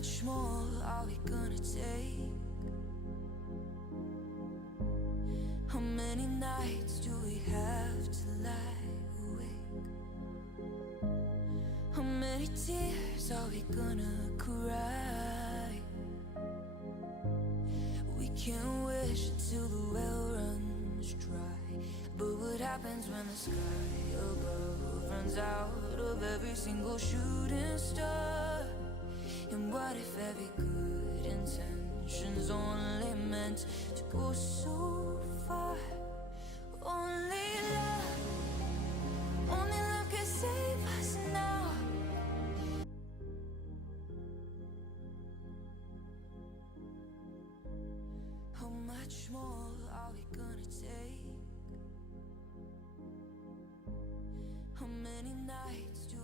much more are we gonna take? How many nights do we have to lie awake? How many tears are we gonna cry? We can't wish until the well runs dry. But what happens when the sky above runs out of every single shooting star? And what if every good intention's only meant to go so far? Only love can save us now. How much more are we gonna take? How many nights do